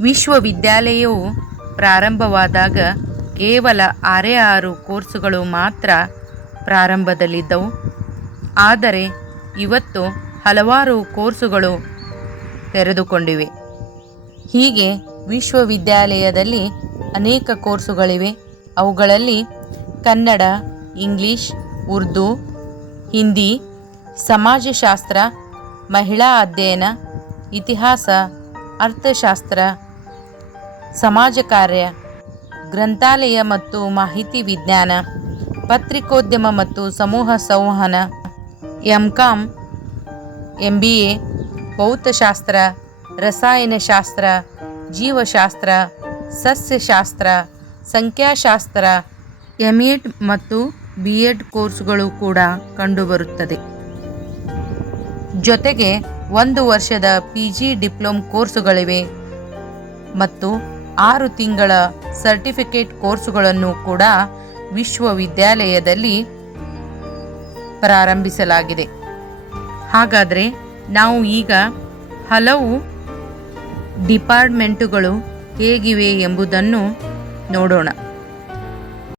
ವಿಶ್ವವಿದ್ಯಾಲಯವು ಪ್ರಾರಂಭವಾದಾಗ ಕೇವಲ ಆರೇ ಆರು ಕೋರ್ಸುಗಳು ಮಾತ್ರ ಪ್ರಾರಂಭದಲ್ಲಿದ್ದವು. ಆದರೆ ಇವತ್ತು ಹಲವಾರು ಕೋರ್ಸುಗಳು ತೆರೆದುಕೊಂಡಿವೆ. ಹೀಗೆ ವಿಶ್ವವಿದ್ಯಾಲಯದಲ್ಲಿ ಅನೇಕ ಕೋರ್ಸುಗಳಿವೆ. ಅವುಗಳಲ್ಲಿ ಕನ್ನಡ, ಇಂಗ್ಲಿಷ್, ಉರ್ದು, ಹಿಂದಿ, ಸಮಾಜಶಾಸ್ತ್ರ, ಮಹಿಳಾ ಅಧ್ಯಯನ, ಇತಿಹಾಸ, ಅರ್ಥಶಾಸ್ತ್ರ ಸಮಾಜ ಕಾರ್ಯ, ಗ್ರಂಥಾಲಯ ಮತ್ತು ಮಾಹಿತಿ ವಿಜ್ಞಾನ, ಪತ್ರಿಕೋದ್ಯಮ ಮತ್ತು ಸಮೂಹ ಸಂವಹನ M Com M B A ಭೌತಶಾಸ್ತ್ರ, ರಸಾಯನಶಾಸ್ತ್ರ, ಜೀವಶಾಸ್ತ್ರ, ಸಸ್ಯಶಾಸ್ತ್ರ, ಸಂಖ್ಯಾಶಾಸ್ತ್ರ ಎಂ ಎಡ್ ಮತ್ತು ಬಿ ಎಡ್ ಕೋರ್ಸ್ಗಳು ಕೂಡ ಕಂಡುಬರುತ್ತದೆ. ಜೊತೆಗೆ ಒಂದು ವರ್ಷದ ಪಿ ಜಿ ಡಿಪ್ಲೊಮ್ ಕೋರ್ಸುಗಳಿವೆ ಮತ್ತು ಆರು ತಿಂಗಳ ಸರ್ಟಿಫಿಕೇಟ್ ಕೋರ್ಸುಗಳನ್ನು ಕೂಡ ವಿಶ್ವವಿದ್ಯಾಲಯದಲ್ಲಿ ಪ್ರಾರಂಭಿಸಲಾಗಿದೆ. ಹಾಗಾದರೆ ನಾವು ಈಗ ಹಲವು ಡಿಪಾರ್ಟ್ಮೆಂಟುಗಳು ಹೇಗಿವೆ ಎಂಬುದನ್ನು ನೋಡೋಣ.